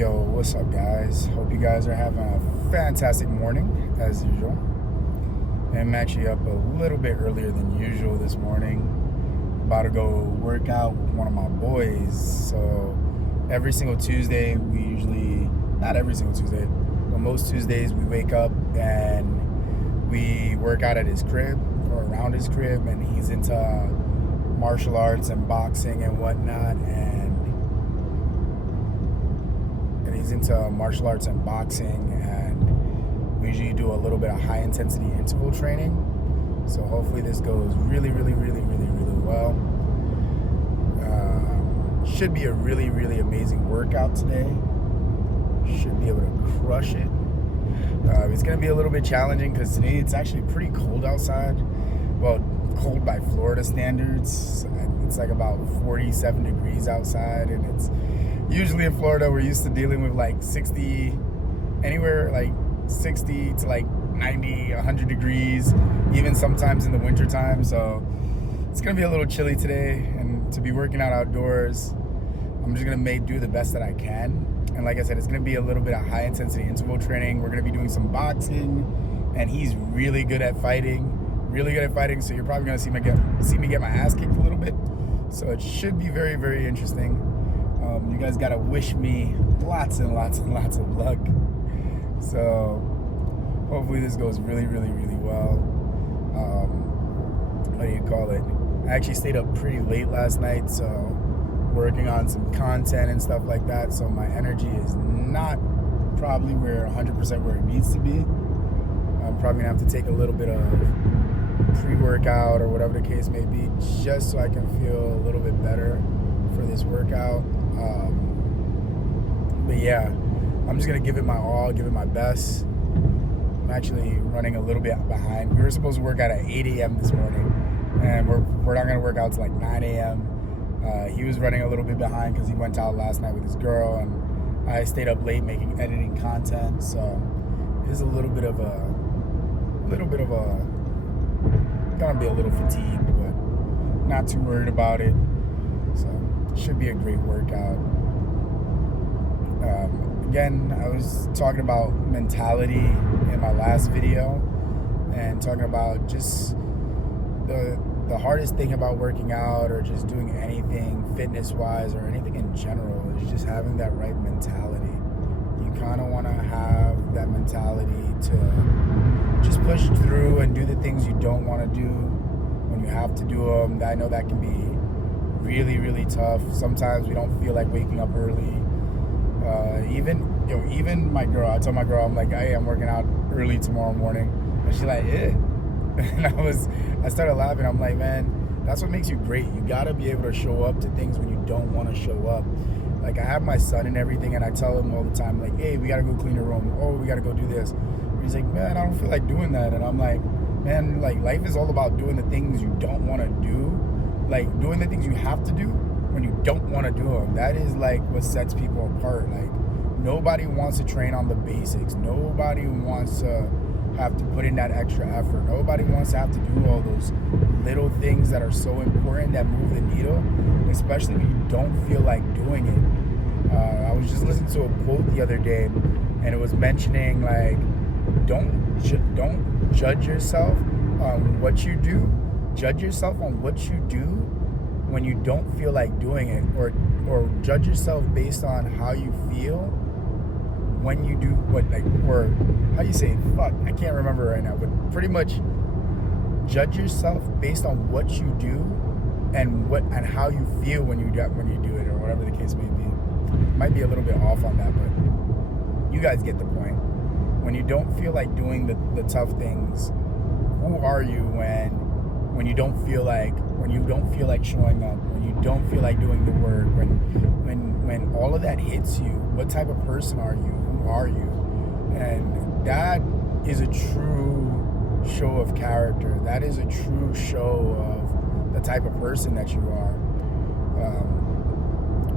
Yo, what's up, guys? Hope you guys are having a fantastic morning, as usual. I'm actually up a little bit earlier than usual this morning. About to go work out with one of my boys. So every single Tuesday, not every single Tuesday, but most Tuesdays we wake up and we work out at his crib or around his crib, and he's into martial arts and boxing and whatnot, and he's into martial arts and boxing, and we usually do a little bit of high intensity interval training. So hopefully this goes really well. Should be a really amazing workout today. Should be able to crush it. It's going to be a little bit challenging because today it's actually pretty cold outside. Well, cold by Florida standards. It's like about 47 degrees outside, and it's usually in Florida we're used to dealing with like 60, anywhere like 60 to like 90, 100 degrees, even sometimes in the winter time. So it's gonna be a little chilly today, and to be working out outdoors, I'm just gonna do the best that I can. And like I said, it's gonna be a little bit of high intensity interval training. We're gonna be doing some boxing, and he's really good at fighting. So you're probably gonna see me get my ass kicked a little bit. So it should be very interesting. You guys gotta wish me lots and lots of luck. So hopefully this goes really well. What do you call it? I actually stayed up pretty late last night, so working on some content and stuff like that. So my energy is not probably 100% where it needs to be. I'm probably gonna have to take a little bit of pre-workout or whatever the case may be, just so I can feel a little bit better for this workout. But yeah, I'm just gonna give it my all, give it my best. I'm actually running a little bit behind. We were supposed to work out at 8 a.m. this morning, and we're not gonna work out till like 9 a.m. He was running a little bit behind because he went out last night with his girl, and I stayed up late editing content. So it's a little bit of a gonna be a little fatigued, but not too worried about it. So should be a great workout. Again, I was talking about mentality in my last video, and talking about just the hardest thing about working out or just doing anything fitness wise or anything in general is just having that right mentality. You kind of want to have that mentality to just push through and do the things you don't want to do when you have to do them. I know that can be really tough. Sometimes we don't feel like waking up early. Even my girl, I told my girl, I'm like, hey, I'm working out early tomorrow morning, and she's like, eh. And I started laughing. I'm like, man, that's what makes you great. You gotta be able to show up to things when you don't want to show up. Like, I have my son and everything, and I tell him all the time, like, hey, we gotta go clean the room. Oh, we gotta go do this. And he's like, man, I don't feel like doing that. And I'm like, man, like, life is all about doing the things you don't want to do. Like, doing the things you have to do when you don't want to do them. That is like what sets people apart. Like, nobody wants to train on the basics. Nobody wants to have to put in that extra effort. Nobody wants to have to do all those little things that are so important that move the needle, especially when you don't feel like doing it. I was just listening to a quote the other day, and it was mentioning, like, don't judge yourself on what you do. Judge yourself on what you do when you don't feel like doing it, or judge yourself based on how you feel when you do what, like, or how you say it? Fuck, I can't remember right now, but pretty much judge yourself based on what you do and how you feel when you do it, or whatever the case may be. Might be a little bit off on that, but you guys get the point. When you don't feel like doing the tough things, who are you when you don't feel like showing up, when you don't feel like doing the work, when all of that hits you? What type of person are you? Who are you? And that is a true show of character. That is a true show of the type of person that you are.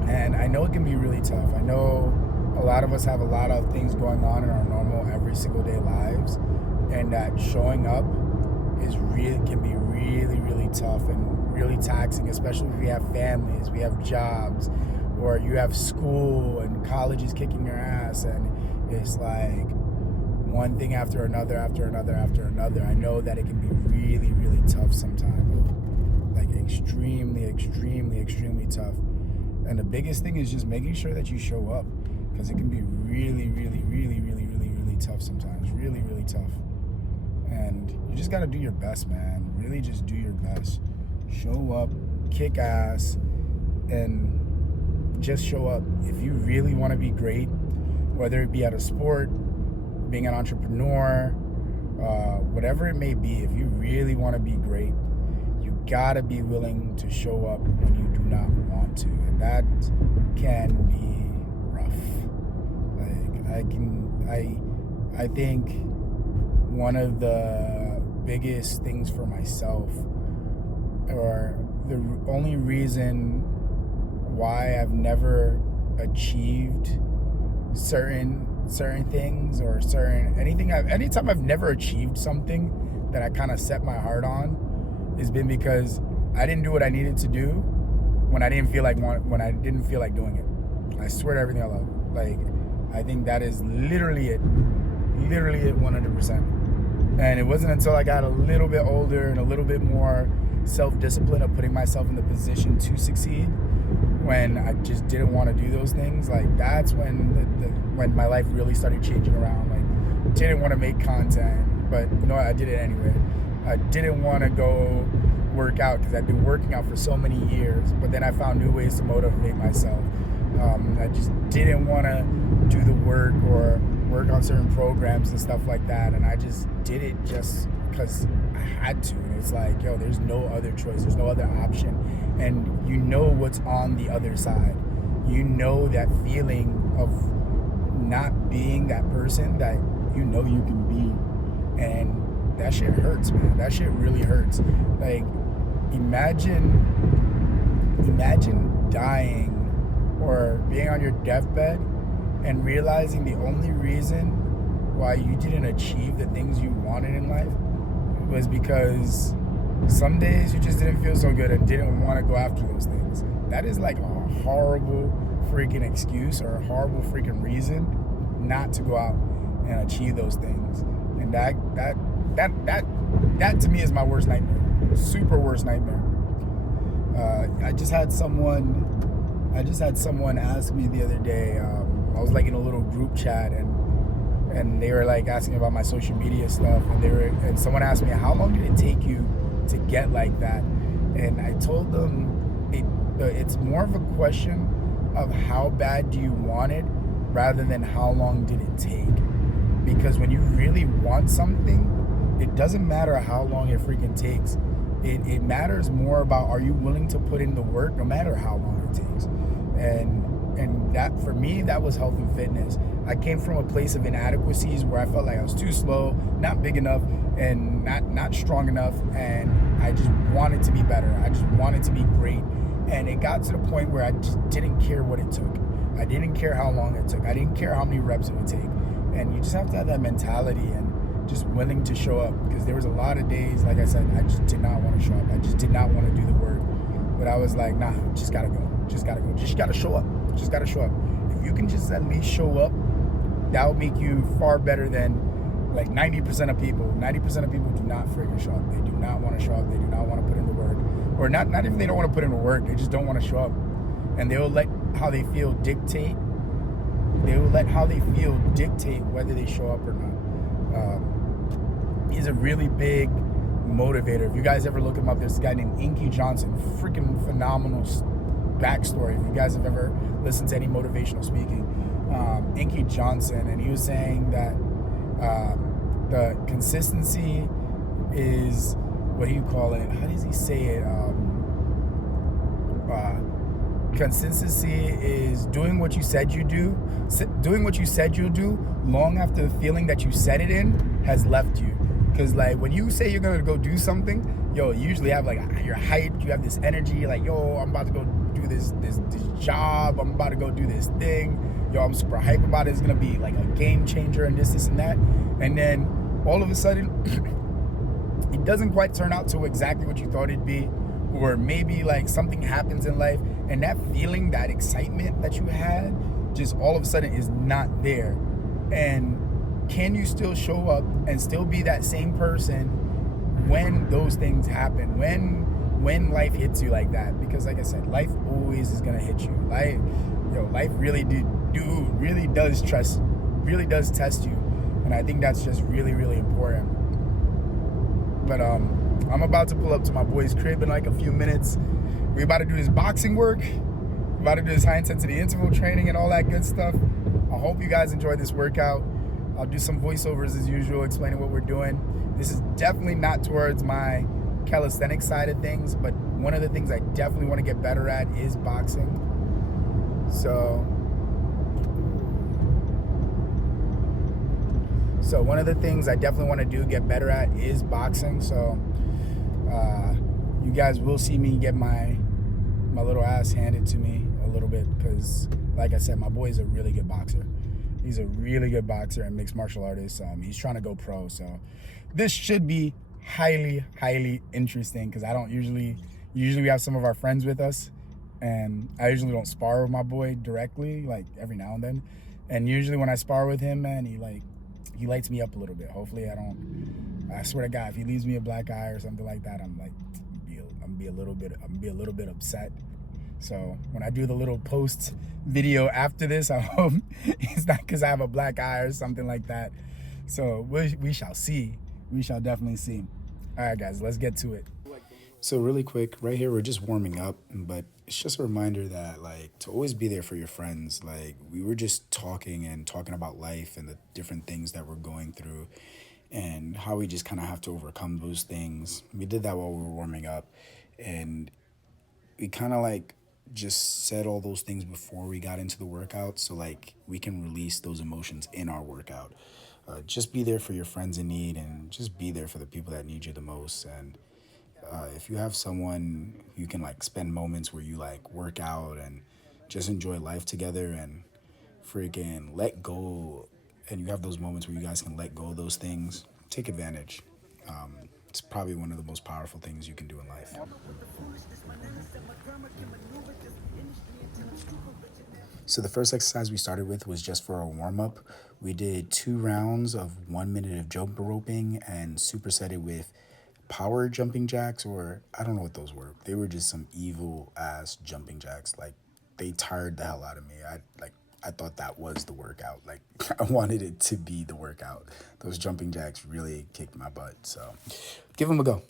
And I know it can be really tough. I know a lot of us have a lot of things going on in our normal every single day lives, and that showing up can be really tough and really taxing, especially if we have families, we have jobs, or you have school and college is kicking your ass, and it's like one thing after another, after another, after another. I know that it can be really, really tough sometimes, like extremely, extremely, extremely tough. And the biggest thing is just making sure that you show up, because it can be really, really, really, really, really, really tough sometimes. Really, really tough. And you just got to do your best, man. Really just do your best. Show up, kick ass, and just show up. If you really want to be great, whether it be at a sport, being an entrepreneur, whatever it may be, if you really want to be great, you got to be willing to show up when you do not want to. And that can be rough. I think one of the biggest things for myself, or the only reason why I've never achieved certain things, or anytime I've never achieved something that I kind of set my heart on, has been because I didn't do what I needed to do when I didn't feel like doing it. I swear to everything I love. Like, I think that is literally it 100%. And it wasn't until I got a little bit older and a little bit more self-discipline of putting myself in the position to succeed, when I just didn't want to do those things. Like, that's when my life really started changing around. Like, didn't want to make content, but you know what, I did it anyway. I didn't want to go work out because I'd been working out for so many years, but then I found new ways to motivate myself. I just didn't want to do the work or work on certain programs and stuff like that, and I just did it just because I had to. And it's like, yo, there's no other choice, there's no other option. And you know what's on the other side. You know that feeling of not being that person that you know you can be. And that shit hurts, man. That shit really hurts. Like, imagine dying or being on your deathbed and realizing the only reason why you didn't achieve the things you wanted in life was because some days you just didn't feel so good and didn't want to go after those things. That is like a horrible freaking excuse, or a horrible freaking reason not to go out and achieve those things. And that to me is my worst nightmare. Super worst nightmare. I just had someone ask me the other day. I was like in a little group chat, and they were like asking about my social media stuff, and someone asked me, how long did it take you to get like that? And I told them it's more of a question of how bad do you want it rather than how long did it take. Because when you really want something, it doesn't matter how long it freaking takes. It matters more about, are you willing to put in the work no matter how long it takes. And that, for me, that was health and fitness. I came from a place of inadequacies where I felt like I was too slow, not big enough, and not strong enough, and I just wanted to be better. I just wanted to be great. And it got to the point where I just didn't care what it took. I didn't care how long it took. I didn't care how many reps it would take. And you just have to have that mentality and just willing to show up, because there was a lot of days, like I said, I just did not want to show up. I just did not want to do the work. But I was like, nah, just gotta go. Just gotta go. Just gotta show up. Just gotta show up. If you can just at least show up, that will make you far better than like 90% of people. 90% of people do not freaking show up. They do not want to show up. They do not want to put in the work. Or not even they don't want to put in the work. They just don't want to show up. And they will let how they feel dictate. They will let how they feel dictate whether they show up or not. He's a really big motivator. If you guys ever look him up, there's this guy named Inky Johnson. Freaking phenomenal backstory. If you guys have ever listened to any motivational speaking, Inky Johnson, and he was saying that the consistency is, what do you call it? How does he say it? Consistency is doing what you said you do, doing what you said you'll do long after the feeling that you said it in has left you. Because like when you say you're gonna go do something, yo, you usually have like, you're hyped, you have this energy, like, yo, I'm about to go do this job, I'm about to go do this thing, yo, I'm super hyped about it, it's gonna be like a game changer and this and that. And then all of a sudden it doesn't quite turn out to exactly what you thought it'd be, or maybe like something happens in life And that feeling, that excitement that you had, just all of a sudden is not there. And can you still show up and still be that same person when those things happen, when life hits you like that? Because like I said, life always is gonna hit you. Life really does test you, and I think that's just really, really important. But I'm about to pull up to my boy's crib in like a few minutes. We're about to do this boxing work. We're about to do this high intensity interval training and all that good stuff. I hope you guys enjoy this workout. I'll do some voiceovers as usual, explaining what we're doing. This is definitely not towards my calisthenics side of things, but one of the things I definitely want to get better at is boxing. So one of the things I definitely want to get better at is boxing. So you guys will see me get my little ass handed to me a little bit, because like I said, my boy is a really good boxer. He's a really good boxer and mixed martial artist. He's trying to go pro. So this should be highly, highly interesting, because I don't usually we have some of our friends with us, and I usually don't spar with my boy directly, like every now and then. And usually when I spar with him, man, he lights me up a little bit. Hopefully I swear to God, if he leaves me a black eye or something like that, I'm be a little bit upset. So when I do the little post video after this, I hope it's not because I have a black eye or something like that. So we shall see. We shall definitely see. All right, guys, let's get to it. So really quick, right here, we're just warming up, but it's just a reminder that, like, to always be there for your friends. Like, we were just talking about life and the different things that we're going through and how we just kind of have to overcome those things. We did that while we were warming up, and we kind of like just said all those things before we got into the workout, so like we can release those emotions in our workout. Just be there for your friends in need, and just be there for the people that need you the most. And if you have someone you can like spend moments where you like work out and just enjoy life together and freaking let go, and you have those moments where you guys can let go of those things, take advantage. It's probably one of the most powerful things you can do in life. So the first exercise we started with was just for a warm-up. We did 2 rounds of 1 minute of jump roping and supersetted with power jumping jacks, or I don't know what those were. They were just some evil ass jumping jacks. Like, they tired the hell out of me. I thought that was the workout. Like, I wanted it to be the workout. Those jumping jacks really kicked my butt. So give them a go.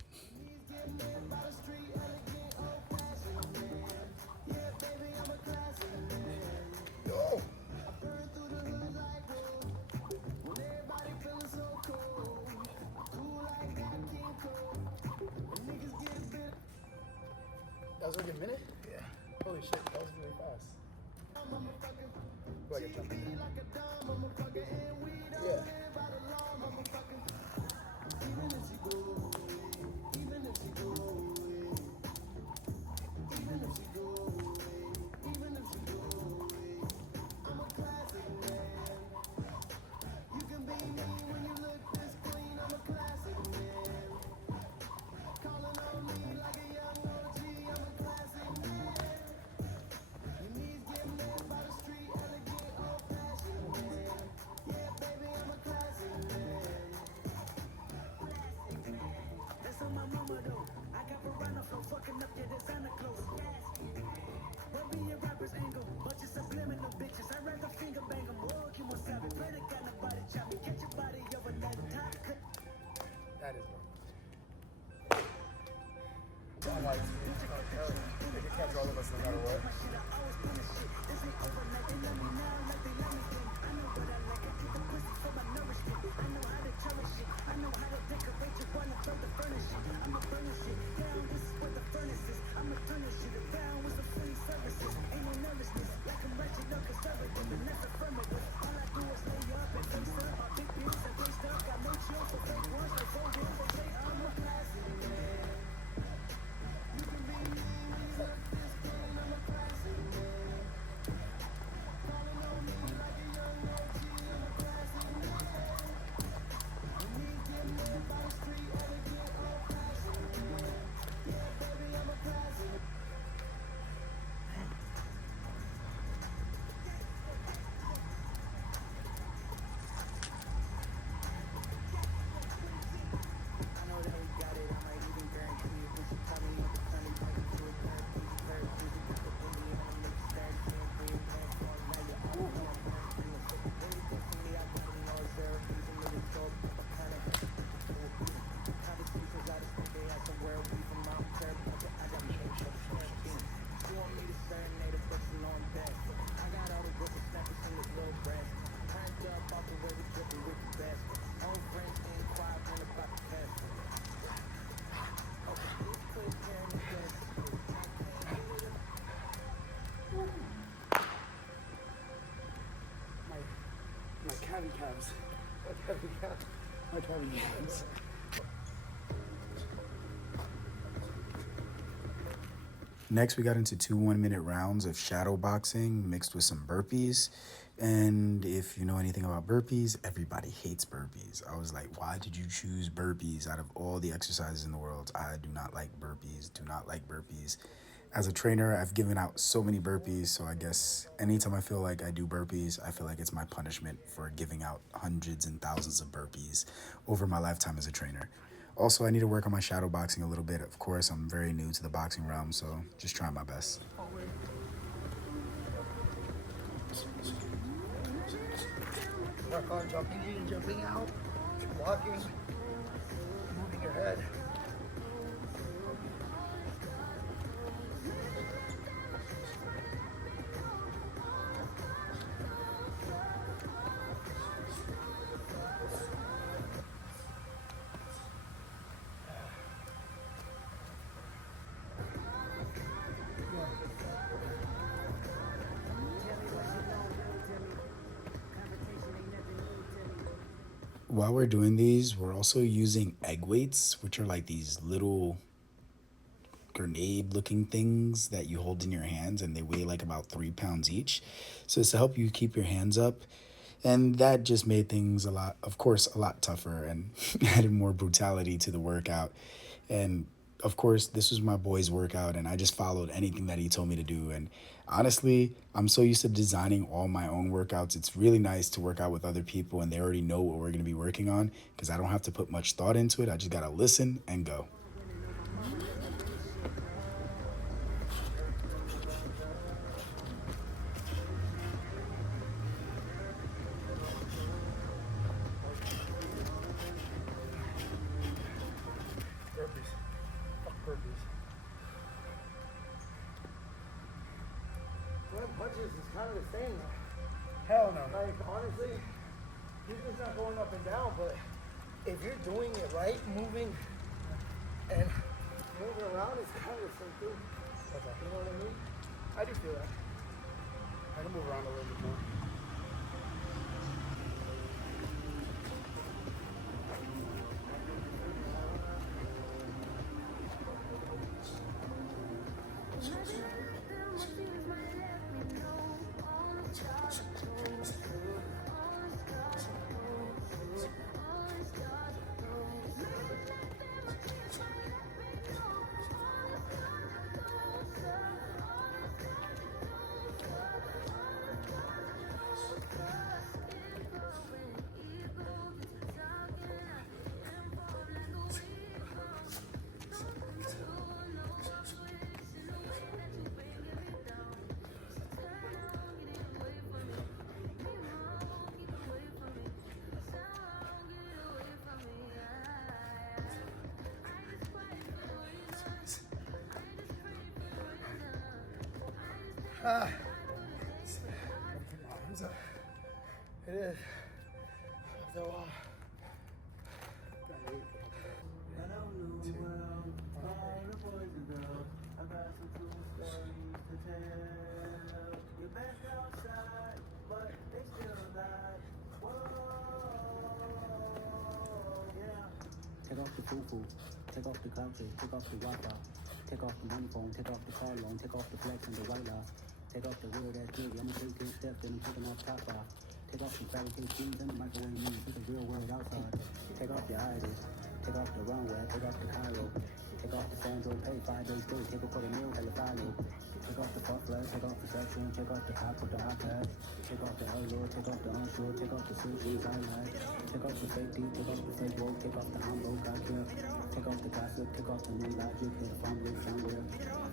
That was like a minute? Yeah. Holy shit, that was really fast. Like a jumping jack. Yeah. heavy calves. Like heavy calves. Like heavy calves. Next, we got into 2 1-minute rounds of shadow boxing mixed with some burpees. And if you know anything about burpees, everybody hates burpees. I was like, why did you choose burpees out of all the exercises in the world? I do not like burpees, do not like burpees. As a trainer, I've given out so many burpees, so I guess anytime I feel like I do burpees, I feel like it's my punishment for giving out hundreds and thousands of burpees over my lifetime as a trainer. Also, I need to work on my shadow boxing a little bit. Of course, I'm very new to the boxing realm, so just trying my best. Work on jumping in, jumping out, walking, moving your head. While we're doing these, we're also using egg weights, which are like these little grenade looking things that you hold in your hands, and they weigh like about 3 pounds each. So it's to help you keep your hands up. And that just made things a lot tougher and added more brutality to the workout. And of course, this was my boy's workout, and I just followed anything that he told me to do. And honestly, I'm so used to designing all my own workouts. It's really nice to work out with other people, and they already know what we're going to be working on because I don't have to put much thought into it. I just got to listen and go. Burpees. Fuck burpees. Throwing punches is kind of the same. Hell no. Like, honestly, you're just not going up and down, but if you're doing it right, moving and moving around, it's kind of the same thing. Okay. You know what I mean? I do feel that. I can move around a little bit more. It is. After a while. Take off the foo-foo, take off the couches, take off the Wi-Fi, take off the money phone, take off the car loan, take off the flex and the white lie, take off the weird ass jewelry, I'ma take this step, then I'm taking off top off, take off the fabricated jeans and the microwave news, it's the real world outside, take off your idols, take off the runway, take off the Cairo, take off the Sandro, pay 5 days straight, take off for the meal, hella follow, take off the fuck flash, take off the section, take off the hot with the iPad, take off the allure, take off the unsure, take off the surgeries I like, take off the fake deep, take off the fake woke, take off the humble, got here, take off the gossip, take off the new logic, hit a family somewhere,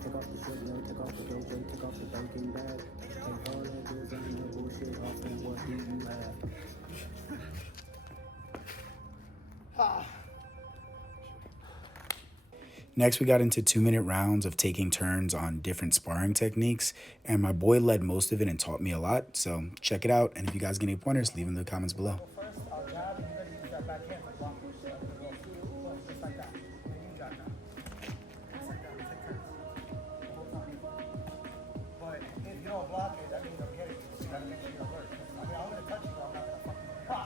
take off the shit, take off the dope, take off the baking bag, take all that designer bullshit off and what do you have? Next, we got into 2-minute rounds of taking turns on different sparring techniques, and my boy led most of it and taught me a lot. So check it out, and if you guys get any pointers, leave them in the comments below. First, I'll jab, and then use that back hand to block me. Just like that. And you jab now. Just like that. Take turns. The whole time. But if you don't block it, that means I'm getting you. So you gotta make sure you're alert. I mean, I'm gonna touch you, but I'm not gonna fucking.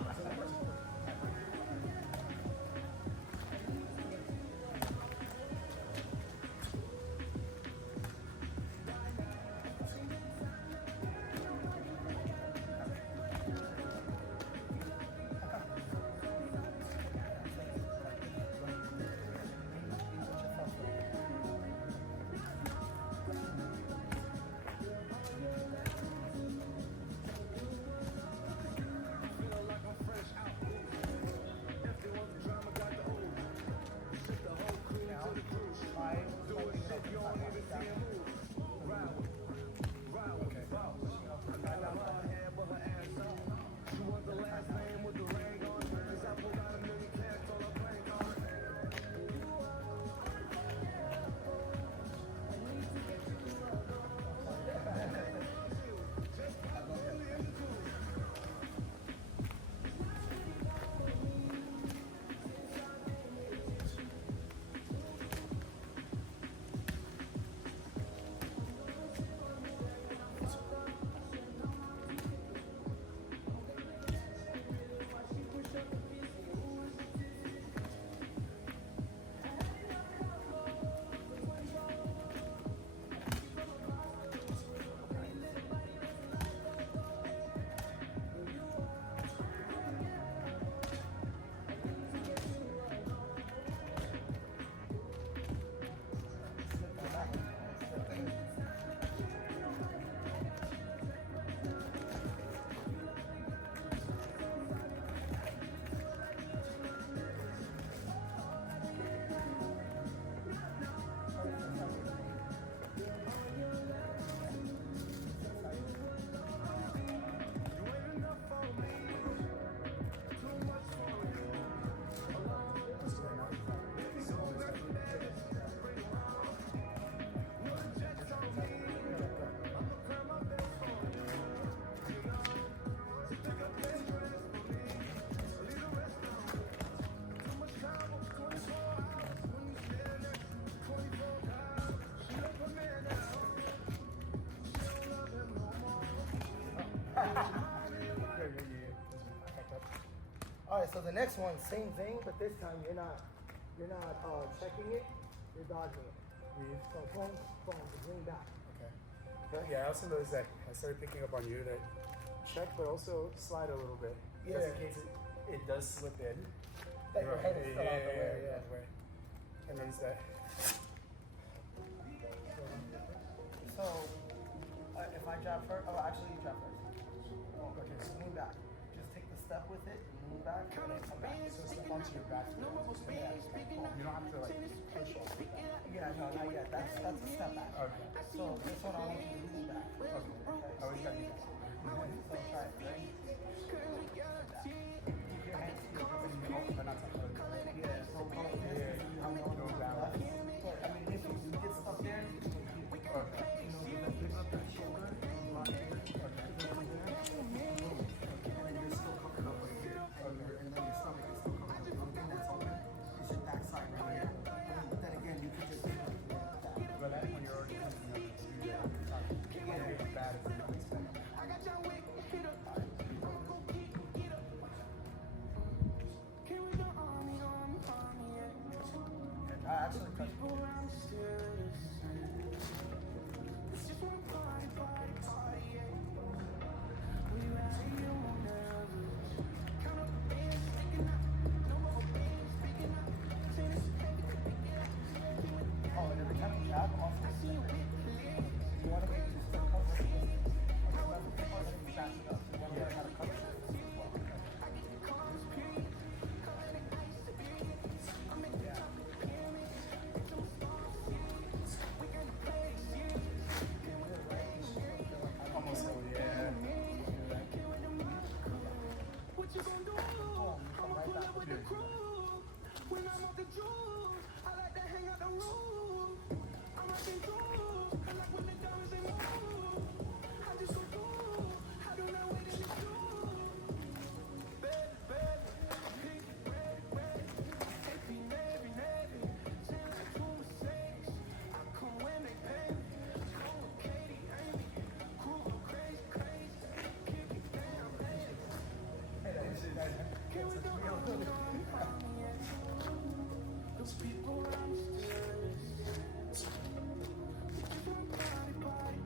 right, so the next one, same thing, but this time you're not checking it, you're dodging it. Weave. So boom, boom, just lean back. Okay. Yeah, I also noticed that I started picking up on you that check, but also slide a little bit. Yeah. Just in case it does slip in. That your head is still out the way, out the way. I noticed that. So, if I jab first, oh, actually you jab first. Oh, okay, so lean back. Just take the step with it, lean back, and then come back. So step onto your back. You don't have to like push off. Yeah, no, not yet. That's a step back. Okay. So this one I want you to lean back. Okay. I always gotta do that. So try it. Ready? Keep your hands here. But not to hold it. Yeah, so I'm gonna go down. I mean, if you get stuck there, you can keep it. Okay. You know, you can pick up that shoulder, lock it, and you're still coming up right here. And then your stomach is still coming up. The only thing that's open is your backside right here. But then again, you can just do it like that. But that's when you're already thinking of it. You can't make it bad if you don't expect it. I actually touched it. Oh, and every time you jab, also you want to make just the cover. Shots it up. You want to learn how to cover it as well. Almost so, yeah. What you gonna do? Come right back with the crew. When I'm off the jewels, I like to hang out the room. I'm rocking through. I like when the diamonds they move. I just so cool. I do not wait in the queue. Baby, pink, red, AP, navy. Same like 2 mistakes. I come when they pay me. Come with Katie, Amy. Crew go crazy. Kick it down, baby. Can we go on? Those people I'm still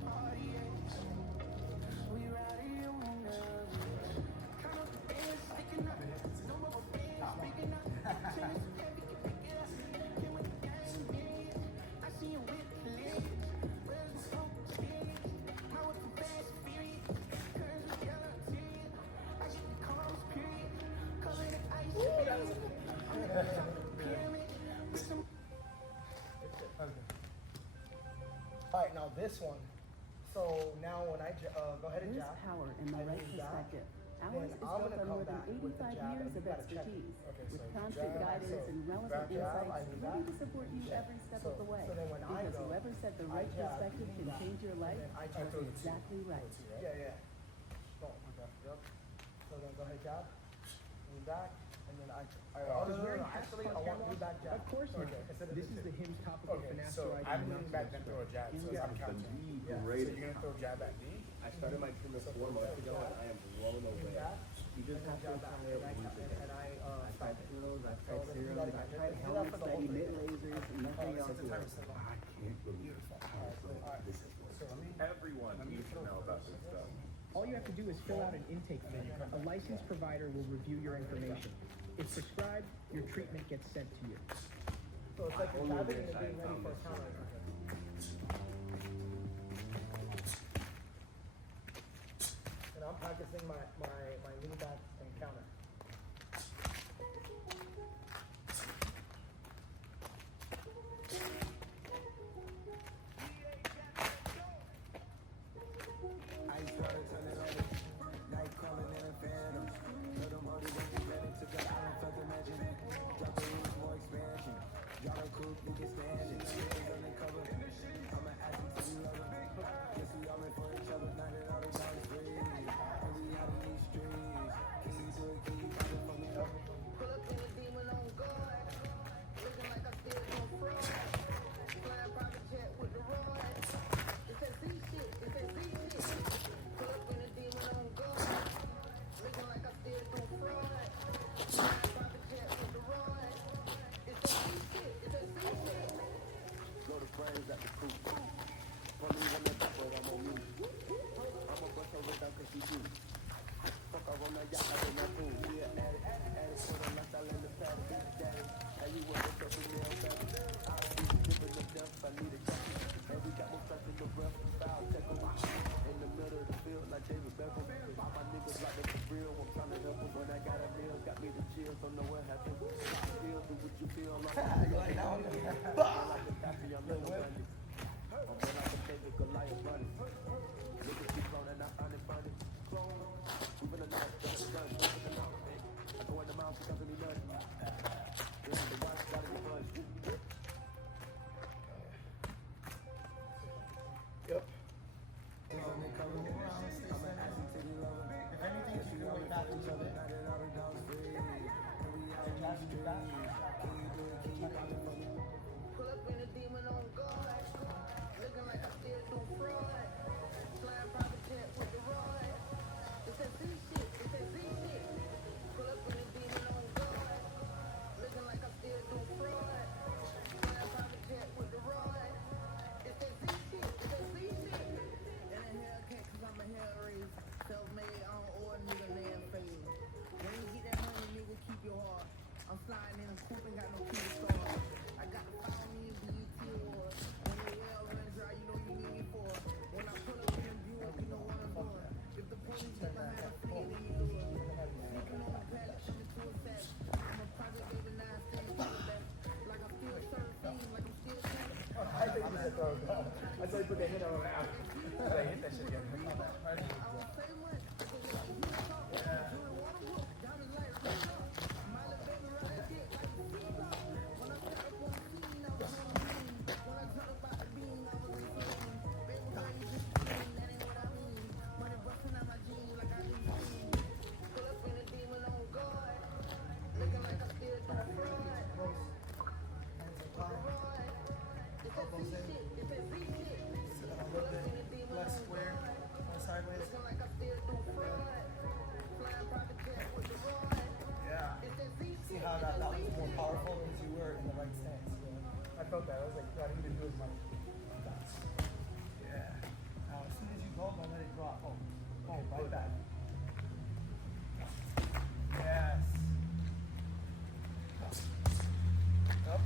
party, yeah. We ride here on nerves. Count up the bands sticking up. No more bands picking up. Tennis heavy, can pick it up. Can we gang is? I see you with the lids. Where's the smoke speed? How with the bad spirit? Curves with yellow teeth. I should be calm period. Color the ice. Pyramid. All right, now this one. So now when I go ahead and There's jab, power in the I right lean back, perspective. then Ours is I'm built gonna on come more back than with the 85 jab, years and of you gotta check it. expertise, Okay, with so constant jab, guidance so and relevant back jab, I insights, lean ready back. to support you every step of the way. So then when I Because go, whoever set the I right jab, perspective lean can back, change your life. and then I I jab. throw the two. Exactly right. Yeah. Boom. Yep. So then go ahead, jab, lean back, and then I. No. Actually, I want you back jab. Of course not. Instead of This the is the two. hymn's topical Okay, finasteride. so I'm leaning back, then throw a jab. So Yeah. I'm counting. Yeah. So you're gonna throw jab at me? I started my treatment 4 months ago and I am blown away. Back, You just have to back, try it once a day. and I I tried pills, I So tried let's do serums, that I again. tried Let's do that helmets, for the I whole emit thing. lasers, and nothing Oh, else set the timer works. so long. I can't believe how good this is. So let me. Everyone needs to know about this stuff. All you have to do is fill out an intake form. A licensed provider will review your information. If prescribed, your treatment gets sent to you. So it's like you're jabbing and you're being ready for a counter. And I'm practicing my lean back and counter. Ice water turning over. Night calling in a phantom. Tell them all they don't get ready to go out and felt the magic. Drop the roof, more expansion. Y'all are cool, you can stand it. Niggas undercover. I'ma ask you to be lover. Guess we all meant for each other. Now that all the dogs free. And we out in these streets. I got a meal, got me the chills, don't know what happened. Feel, do what you feel, like You like that one? like a taffy, I'm in the running. I'm like a baby, Goliath running. Niggas keep running, I find it funny. Moving the knife, got it done, moving the mouth. I go in the mouth, it doesn't need nothing. Yeah, the watch, gotta get buzzed. Yep. If anything, you can go back into it. Pull up in a demon on guard, looking like I still do fraud. Flying private jet with the rod. It's that Z shit, it's that Z shit. Pull up in a demon on guard, looking like I still do fraud. Flying private jet with the rod. It's that Z shit, it's that Z shit. And a Hellcat, cause I'm a hell raise. Self-made, I don't owe a nigga land phase. When you get that money, nigga, keep your heart. I'm sliding in a coupe and got no key to start. I got to follow me in BET Awards. When the well runs dry, you know you need me for. When I pull up in the view, you know what I'm doing. If the police get behind us, then you do it. Sneaking on the pallet, coming to a set. I'm a private baby, now I stand for the best. Like I'm still surfing, like I'm still surfing. I think you said throw it. I said put the hit on the out. I hit that shit again. I don't say much, because if you talk, doing water whoop, diamonds like rain up. My little baby ride dick like a seagull. When I step up on the scene, I was on the beam. When I talk about the beam, I was insane. Baby girl, you just scream, that ain't what I mean. Money busting out my jeans like I do seen. Pull up in a demon on guard, looking like I still do fraud. Fraud. It's that Z shit, it's that Z shit. Pull up in a demon Less on square, guard, more sideways. looking like I still do fraud. Flying private jet with the rod. Yeah. It's that Z shit. See how that was more powerful because you were in the right stance. I felt that. I was like, I didn't even do as much. Yeah. Now, as soon as you go, don't let it drop. Oh, right back. Yes. Up.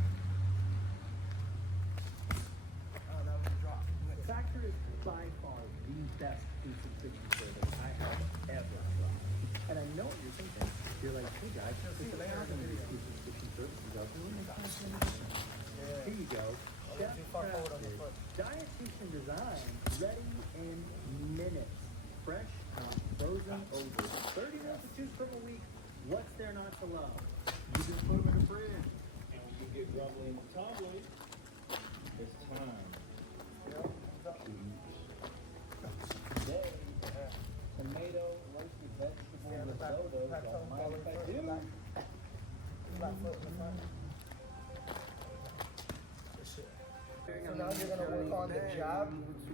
Oh, that was a drop. Factor is by far the best piece of fitness service I have ever tried. And I know what you're thinking. You're like, hey guys, there's a thousand of these pieces of fitness services out there. Here you go. Chef Too far forward on the crafted, foot. dietitian design, ready in minutes. Fresh, not frozen over. 30 meals to choose from a week. What's there not to love? You just put them in the fridge. And when you get rumbling and tumbling, it's time to eat. Today, tomato, roasted vegetable, risotto, don't mind if I do. Left foot in the front. So now you're gonna work on the jab,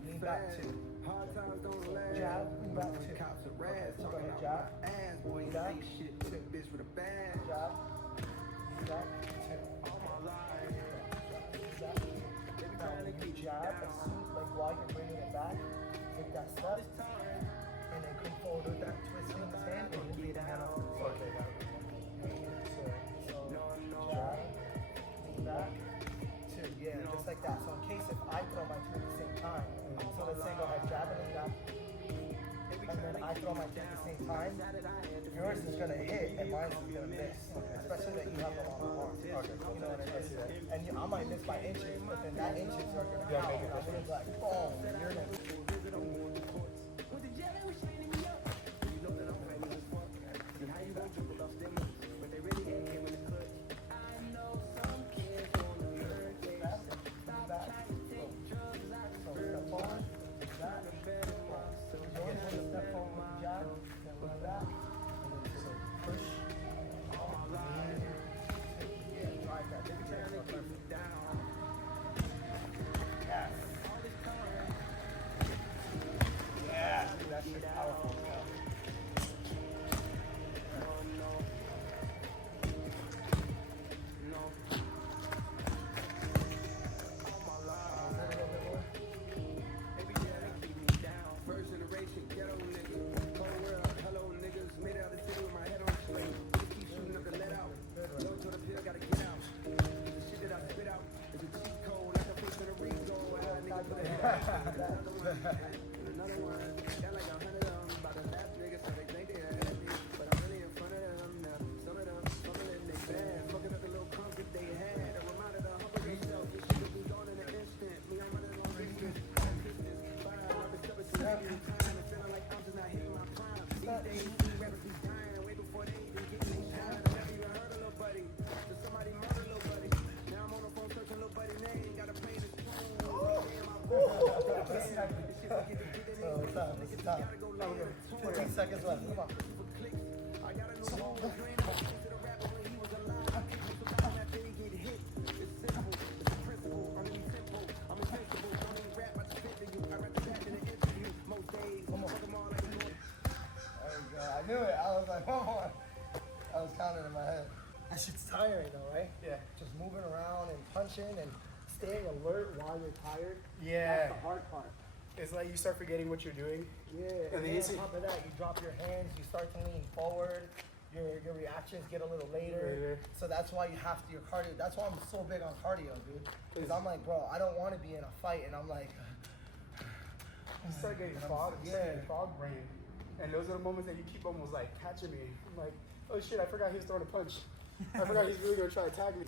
lean back two. Hard times don't last. Jab, lean back two. Cops are rats, Okay, so go talking ahead, about jab. my ass, boy, you Jab. ain't shit. Took bitch with a bad Jab, lean back two. all my life. Jab. Now when you jab, as soon like while you're bringing it back, take that step, and then come forward with that twist in his hand, and you lead the hand off to the side. Okay, got it. So jab, lean back, two. Yeah, just like that. So in case if I throw my two at the same time, so let's say go ahead, jab and lean back, and then I throw my two at the same time, yours is gonna hit and mine is gonna miss. Especially that you have a long arm. Okay, you know what I mean? And I might miss by inches, but then that inches are gonna count. And I'm gonna be like, boom, and you're gonna. With the jelly was shining me up. You know that I'm famous as fuck. See how you gon' dribble off them moves, but they really ain't came in the clutch. I know some kids wanna learn things. Stop trying to take drugs out of So step forward, jab, so yours is gonna step forward with the jab, then run back, and then just push. Yeah, drive that. Yeah, perfect. down. Yes. counting in my head. That shit's tiring though, right? Yeah. Just moving around and punching and staying alert while you're tired. Yeah. That's the hard part. It's like you start forgetting what you're doing. Yeah, and then on top of that, you drop your hands, you start to lean forward, your reactions get a little later. So that's why you have to, your cardio, that's why I'm so big on cardio, dude. Because I'm like, bro, I don't want to be in a fight, and I'm like, You start getting fog brain. And those are the moments that you keep almost like catching me. I'm like, oh shit, I forgot he was throwing a punch. I forgot he's really gonna try to tag me.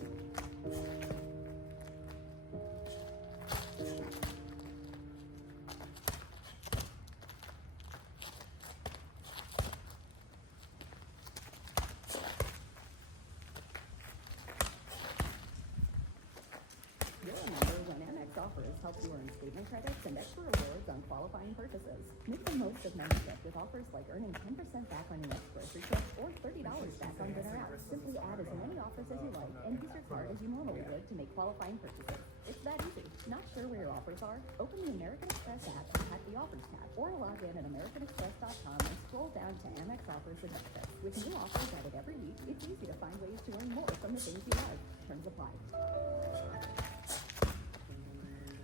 Your members on Amex offers help you earn statement credits and extra rewards on qualifying purchases. Make the most of membership with offers like earning 10% back on your next grocery trip or $30 back on dinner out. Simply add as many offers as you like and use your card as you normally would to make qualifying purchases. It's that easy. Not sure where your offers are? Open the American Express app and tap the offers tab, or log in at americanexpress.com and scroll down to Amex offers and benefits. With new offers added every week, it's easy to find ways to earn more from the things you love. Terms apply.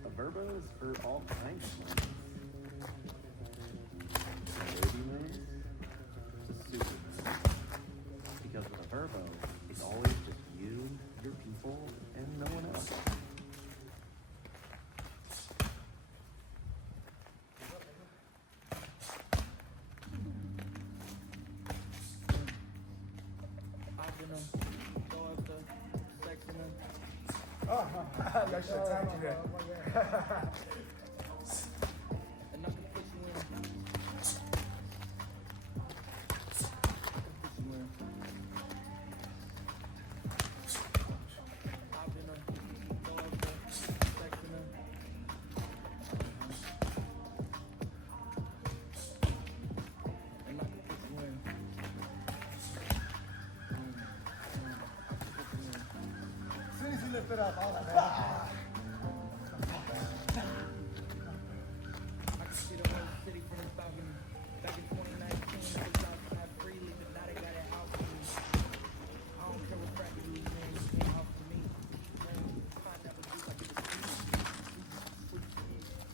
A Verbo is for all kinds of moments. A baby moon is a super moon. Because with a Verbo, it's always just you, your people, and no one else. I should have tagged you there. And I can put you in. I've been a dog, section. And I can put you in. as soon as you lift it up, I'll like, ah. I can see the whole city from the balcony. Back in 2019, I was outside freely, but now they got it out for me. I don't care what crack you man, you came out for me. I never do like it was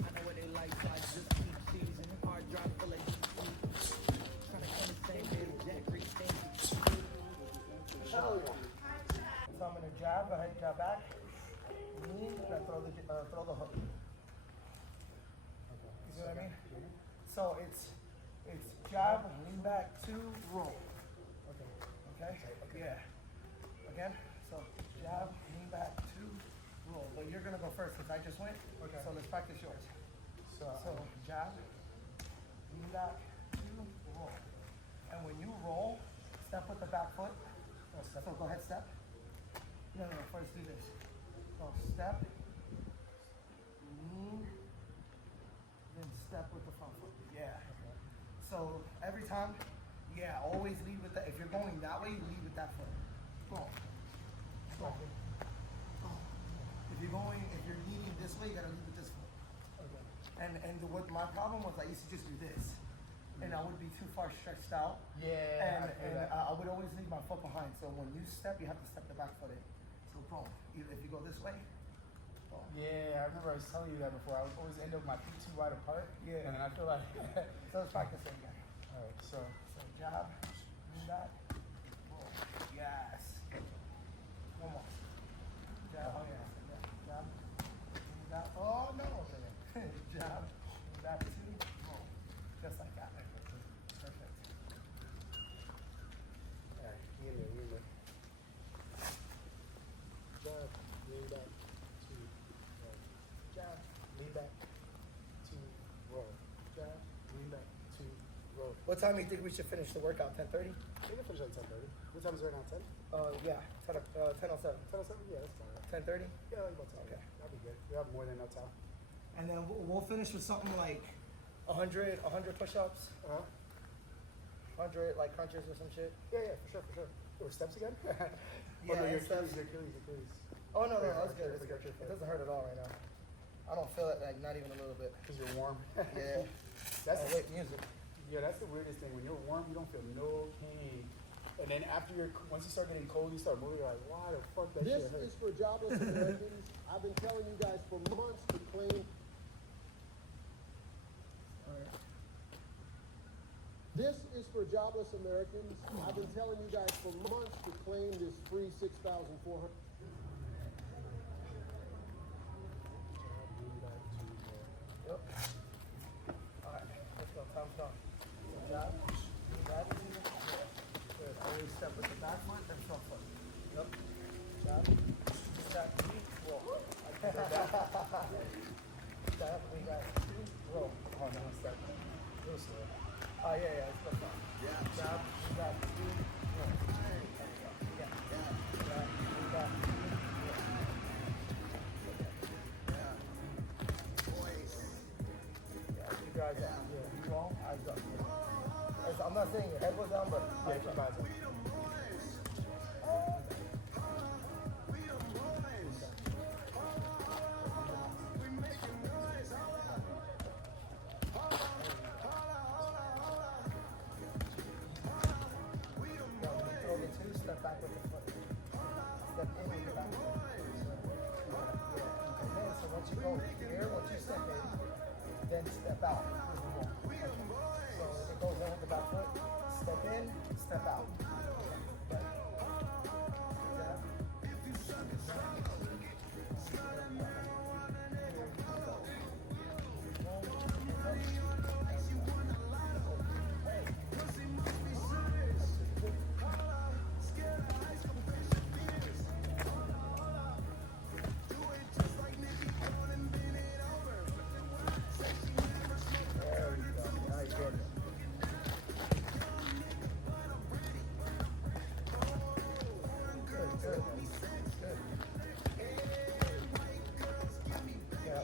I know what they like, so I just keep teasing. Hard drive full of heat. Trying to come the same day as Jack Reed Hell yeah. So I'm gonna jab, go ahead, jab back, lean, and I throw the hook. You see what I mean? So it's jab, lean back, two, roll. Okay? Yeah. Again? So jab, lean back, two, roll. But you're gonna go first since I just went. Okay. So let's practice yours. So jab, lean back, two, roll. And when you roll, step with the back foot. So go ahead, step. No, first do this. So step, lean, then step with the front foot. Yeah. So every time, yeah, always lead with that. If you're going that way, lead with that foot. Boom. Boom. Boom. If you're leading this way, you gotta lead with this foot. Okay. And what my problem was, I used to just do this. And I would be too far stretched out. Yeah. And I would always leave my foot behind. So when you step, you have to step the back foot in. So boom. If you go this way, boom. Yeah, I remember I was telling you that before. I would always end up my feet too wide apart. Yeah. And I feel like. So let's practice it again. Alright, so jab, lean back, boom. Yes. One more. Jab, oh yeah. Jab, lean back. Oh no. Jab, lean back, two, boom. Just like that. Perfect. alright, get it. Jab, lean back, two, roll. Jab, lean back, two, roll. Jab, lean back, two, roll. What time do you think we should finish the workout? 10:30? We can finish at 10:30. What time is it right now? 10? Yeah, 10:07. 10:07? Yeah, that's fine. 10:30? Yeah, like about 10. Okay. That'd be good. We have more than enough time. And then we'll finish with something like 100 push-ups, 100 like crunches or some shit. Yeah, for sure. Or steps again? Yeah, your steps. Achilles. Oh no, that's good. It's good. It doesn't hurt at all right now. I don't feel it, like not even a little bit. Because you're warm. Yeah. That's wait, music. Yeah, that's the weirdest thing. When you're warm, you don't feel no pain. And then once you start getting cold, you start moving. You're like, why the fuck that This shit hurt? is for jobless Americans. I've been telling you guys for months to claim. This is for jobless Americans. I've been telling you guys for months to claim this free 6,400. Yep. All right, let's go. Time's done. Good job. Good. Good. Always step with the back foot and front foot. Yep. Good job. Step, roll. Step, we got two, roll. Oh no, step. Real slow. Oh yeah, let's go. Yeah. Job, we got two, roll. Yeah. Job, we got two, roll. You guys, you wrong, eyes up. I'm not saying your head goes down, but yeah, keep eyes up. Throw the two, step back with the foot. Step in with the back foot. Okay, so once you go here, once you step in, then step out. So it goes in with the back foot, step in, step out.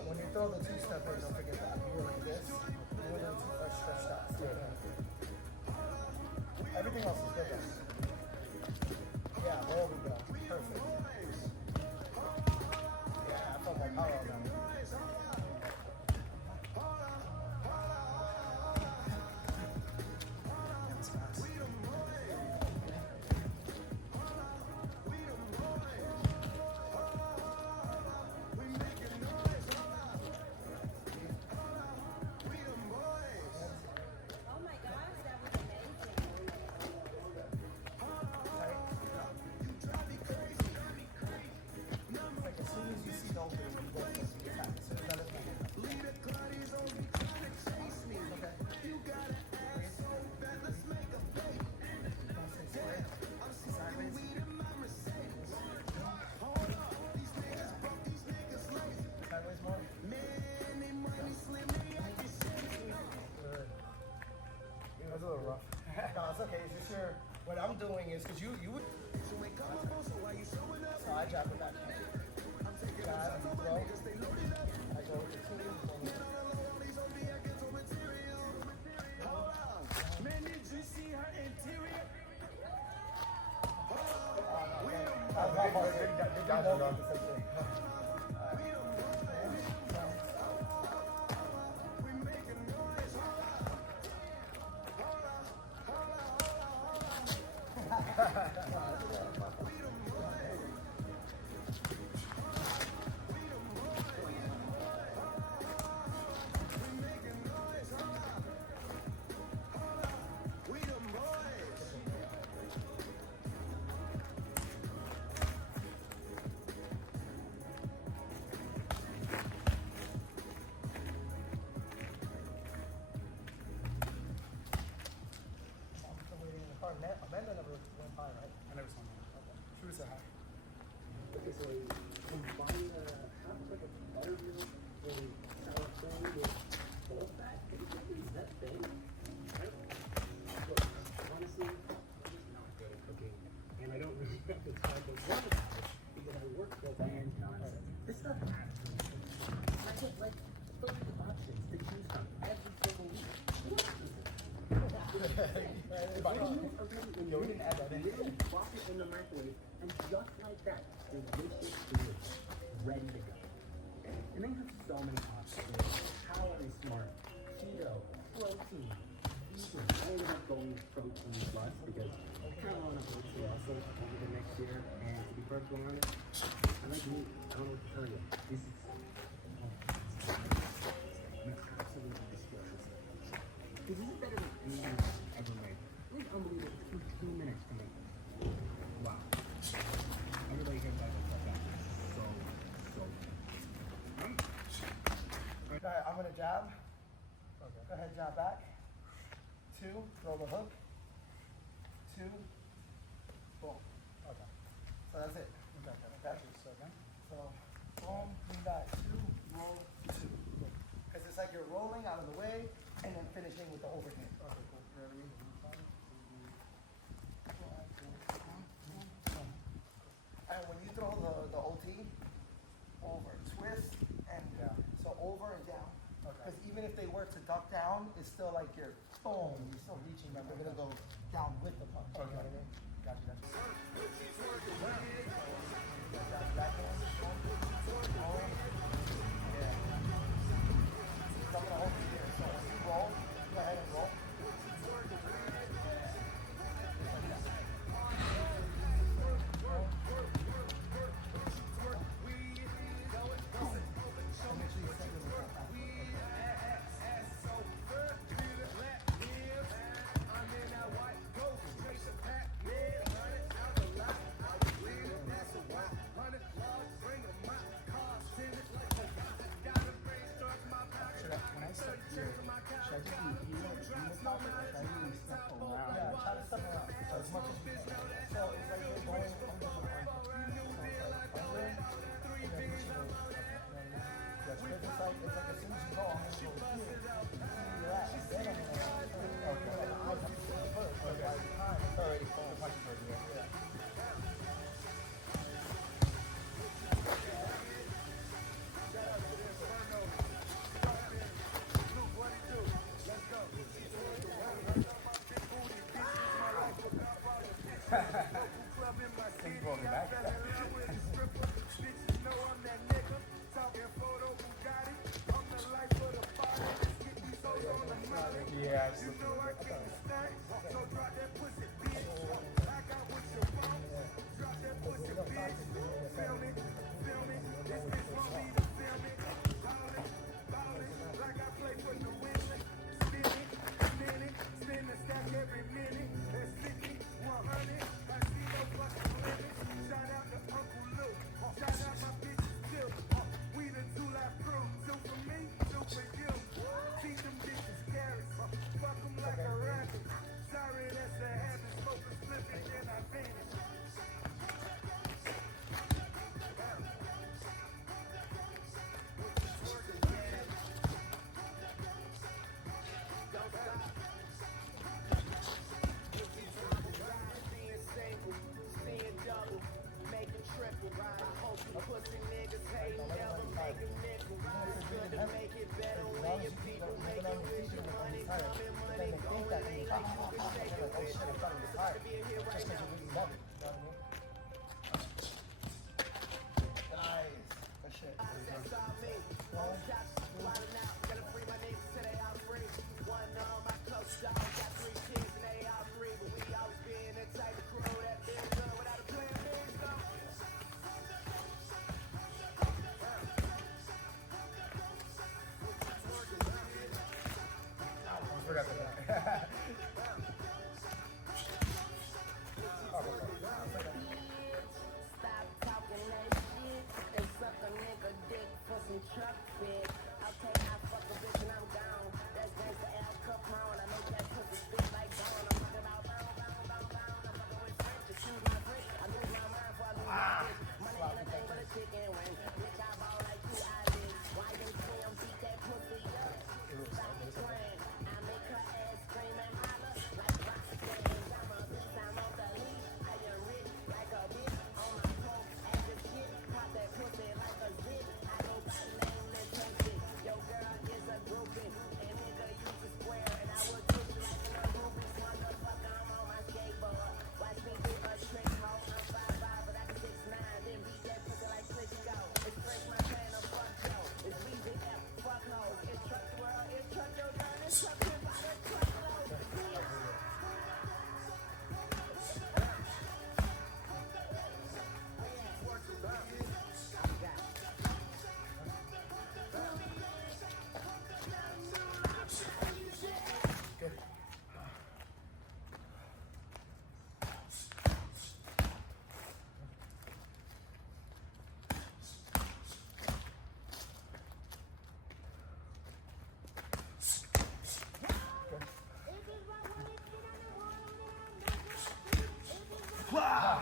When you throw the two-step in, don't forget that. You go like this. You go a little too far stretched out. Everything else is good though. Yeah, there we go. Perfect. Yeah, I felt more power on that one. That's a little rough. No, it's okay. It's just what I'm doing is, because you would. So I jab with that hand. Jab and throw. I go with the two. Man, did you see her interior? Amanda never went high, right? I never saw that. Okay. She was a high. Okay, so combine half like a buttermilk and sour cream with full fat. Is that thing? Right? Look, honestly, I'm just not good at cooking. And I don't really have the time to work about it because I work so bad. This stuff matters. I get like 30 options to choose from every single week. Yo, we didn't add that in. Pop it in the microwave, and just like that, delicious food ready to go. And they have so many options. Calorie smart, keto, protein, vegan. I ended up going with protein plus because kind of on a hope for also over the next year. And to be perfectly honest, I like meat. I don't know what to tell you. This is absolutely disgusting. This is better than anything I've ever made. It's unbelievable. It took 2 minutes to make. Wow. Everybody here buys a stuff out. So. All right, I'm gonna jab. Okay. Go ahead, jab back. 2, throw the hook. 2, boom. Okay. So that's it. Okay. Okay. So, boom, lean back. 2, roll, 2. Because it's like you're rolling out of the way and then finishing with the overhand. Okay, cool. Ready? And when you throw the OT, over, twist, and Yeah. so over and down. Okay. Because even if they were to duck down, it's still like you're boom, you're still reaching them. They're gonna go down with the punch. You know what I mean? Gotcha. Backhand, roll. Yeah. So I'm gonna hold you here. So when you roll, go ahead and roll. So make sure you set your back. When I step here, should I just be here in the pocket or should I really step around? Yeah, try to step around as much as you can. So it's like you're going under the blanket. So it's like under, and then reaching over. Because it's like as soon as you go, I'm going to go here. See where you're at. And then I'm going to okay. I'm going to first. But by the time, it's already full. Punch is already there. Yeah. Things rolling back. Yeah, I just Every minute, that's 50, 100. I see no fucking limits. Shout out to Uncle Luke. Shout out my bitches too. We the 2 Live crew. 2 for me, 2 for you. Teach them bitches carrots. Fuck them like a rabbit. Sorry, that's the habit. Smoke a slip and then I vanish. Seeing double, making triple. I hope you pussy niggas hate, never make a nickel. It's good to make it better when your people make it with your money coming, money going. Ain't like you can shake it with you. It's about to be a hit right now. Nice. Good shit. That's all me. All shots wildin' out. Gotta free my niggas till they all free. One on my coach dog. Got 3 kids and they all free. But we always been the type of crew that been good without a plan B. So. I forgot that.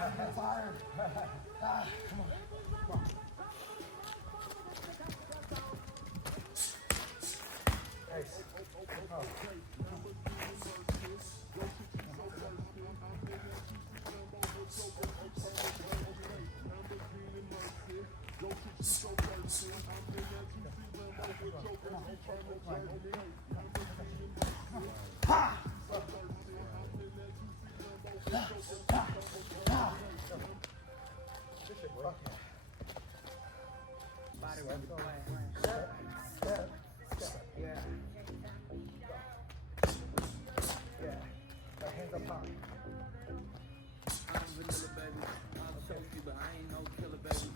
I'm tired. Come on. Nice. Oh. Hands up high. I'm vanilla, baby. I'm sexy, but I ain't no killer, baby.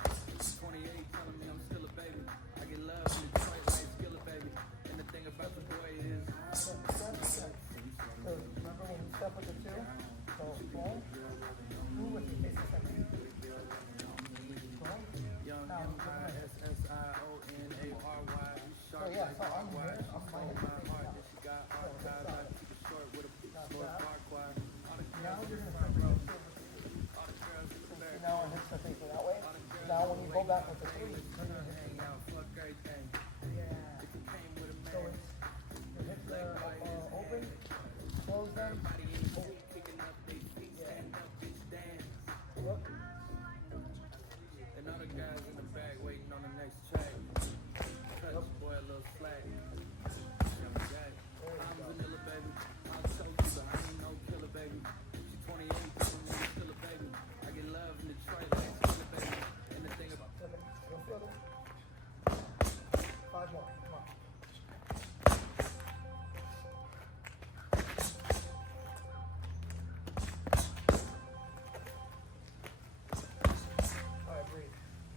28 telling me I'm still a baby. I get love in Detroit like Skilla, baby. And the thing about the boy is, Remember when we step with the two? So, boom. Who with the face second? young M-I-S-S-I-O-N-A-R-Y. So yeah, so I'm here. I'm fine. My heart that she got archives. I keep it short with a short bar choir. Now you're going to start to now it hits the face that way. Now when you go back with the three, you're going to hit the Fuck everything. yeah. If you came with a So man, it's your hips are open, close them. kicking up they feet, stand up, bitch, dance. Look. And other guys in the back waiting on the next track. Cut your boy a little slack. Young Jack. I'm vanilla, baby. I'll choke you, but I ain't no killer, baby. She 28, telling me I'm still a baby. I get love in Detroit like Skilla, baby. And the thing about 5 more. Come on. All right, breathe.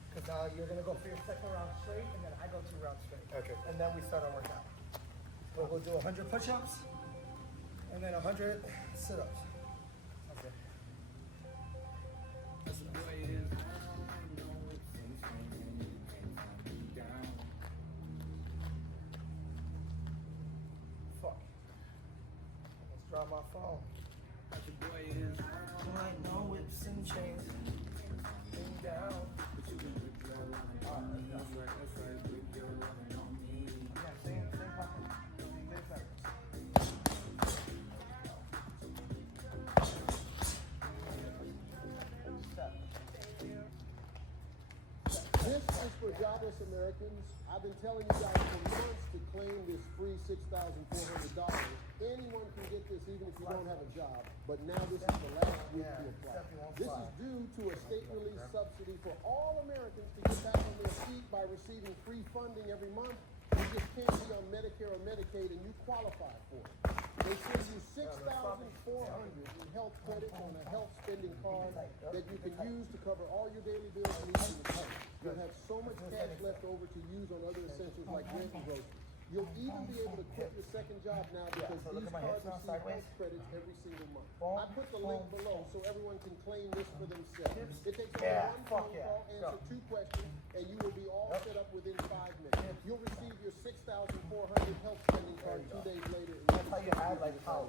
Because now you're going to go for your second round straight, and then I go 2 rounds straight. Okay. And then we start our workout. We'll do 100 push-ups, and then 100 sit-ups. Okay. that's the boy is. Fuck. Let's drop my phone. That's the boy is. Like no whips and chains. Bring down. But you can rip your line. That's right, rip your line on me. Yeah, same pocket. Same seconds. Step. This is for jobless Americans. I've been telling you guys for months to claim this free $6,400. Anyone can get this even if you don't have a job. But now this is the last week to apply. This is due to a state-released subsidy for all Americans to get back on their feet by receiving free funding every month. You just can't be on Medicare or Medicaid and you qualify for it. They send you $6,400 in health credit on a health spending card that you can use to cover all your daily bills and needs in the country. You'll have so much cash left over to use on other essentials like rent and groceries. You'll even be able to quit your second job now because these cards receive health credits every single month. I put the link below so everyone can claim this for themselves. It takes only one phone call, answer 2 questions, and you will be all set up within 5 minutes. You'll receive your $6,400 health spending card 2 days later. That's how you add like power.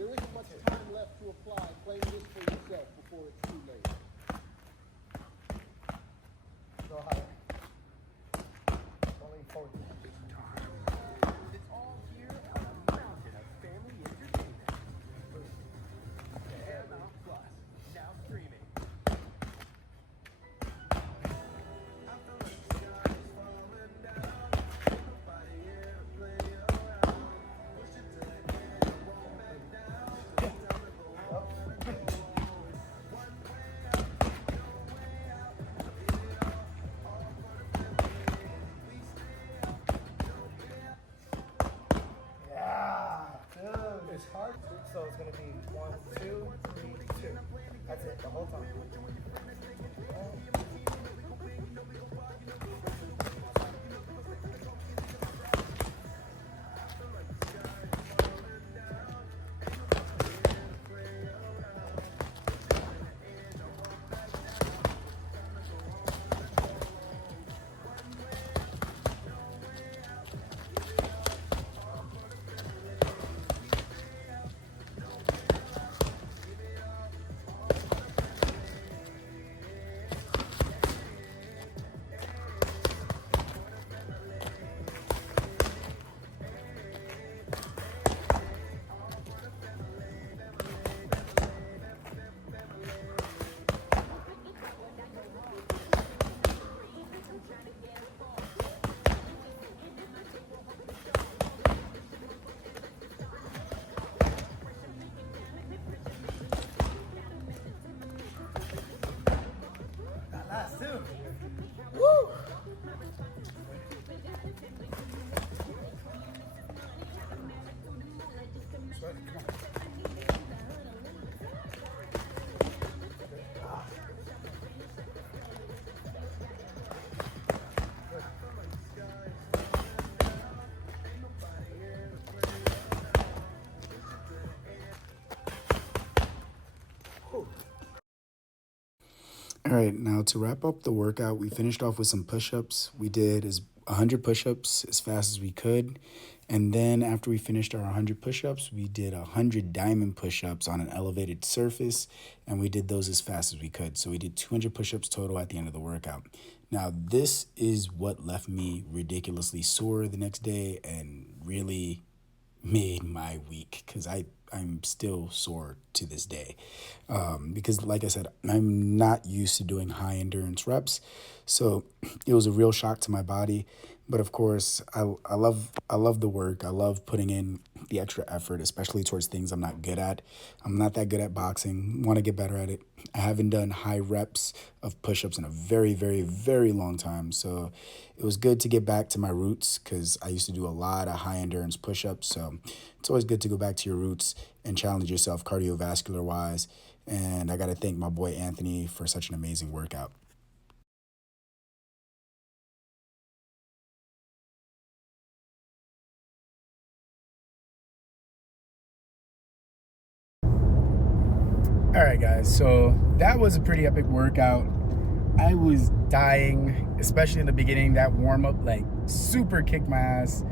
There isn't much time left to apply. Claim this for yourself before it's too late. Go higher. Only 40. It's all here on a mountain of family entertainment. Paramount Plus, now streaming. Yeah, dude. It's hard. So it's gonna be 1, 2, 3, 2. That's it, the whole time. All right, now to wrap up the workout, we finished off with some push-ups. We did 100 push-ups as fast as we could. And then after we finished our 100 push-ups, we did 100 diamond push-ups on an elevated surface, and we did those as fast as we could. So we did 200 push-ups total at the end of the workout. Now, this is what left me ridiculously sore the next day and really made my week, because I'm still sore to this day, because like I said, I'm not used to doing high endurance reps, so it was a real shock to my body. But of course, I love the work. I love putting in the extra effort, especially towards things I'm not good at. I'm not that good at boxing. Want to get better at it. I haven't done high reps of push-ups in a very, very, very long time. So it was good to get back to my roots, because I used to do a lot of high endurance push-ups. So it's always good to go back to your roots and challenge yourself cardiovascular wise. And I got to thank my boy Anthony for such an amazing workout. All right, guys, so that was a pretty epic workout. I was dying, especially in the beginning. That warm-up, like, super kicked my ass.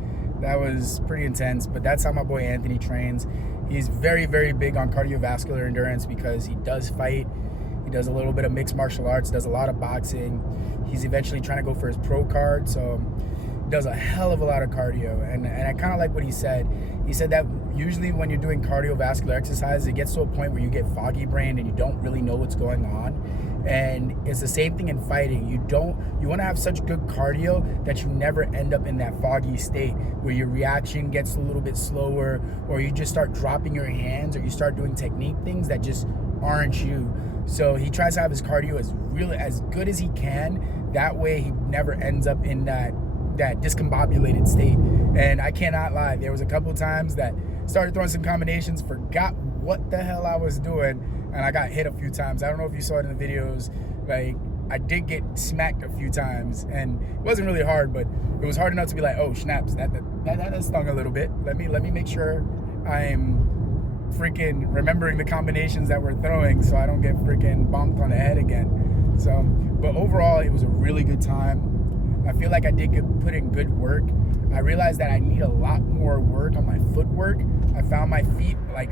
That was pretty intense, but that's how my boy Anthony trains. He's very, very big on cardiovascular endurance because he does fight. He does a little bit of mixed martial arts, does a lot of boxing. He's eventually trying to go for his pro card, so does a hell of a lot of cardio. And I kind of like what he said. He said that usually when you're doing cardiovascular exercises, it gets to a point where you get foggy brained and you don't really know what's going on. And it's the same thing in fighting. You want to have such good cardio that you never end up in that foggy state where your reaction gets a little bit slower, or you just start dropping your hands, or you start doing technique things that just aren't you. So he tries to have his cardio as good as he can. That way he never ends up in that discombobulated state. And I cannot lie, there was a couple times that started throwing some combinations, forgot what the hell I was doing, and I got hit a few times. I don't know if you saw it in the videos, like I did get smacked a few times, and it wasn't really hard, but it was hard enough to be like, oh snaps, that stung a little bit. Let me make sure I'm freaking remembering the combinations that we're throwing so I don't get freaking bonked on the head again. So, but overall, it was a really good time. I feel like I did put in good work. I realized that I need a lot more work on my footwork. I found my feet like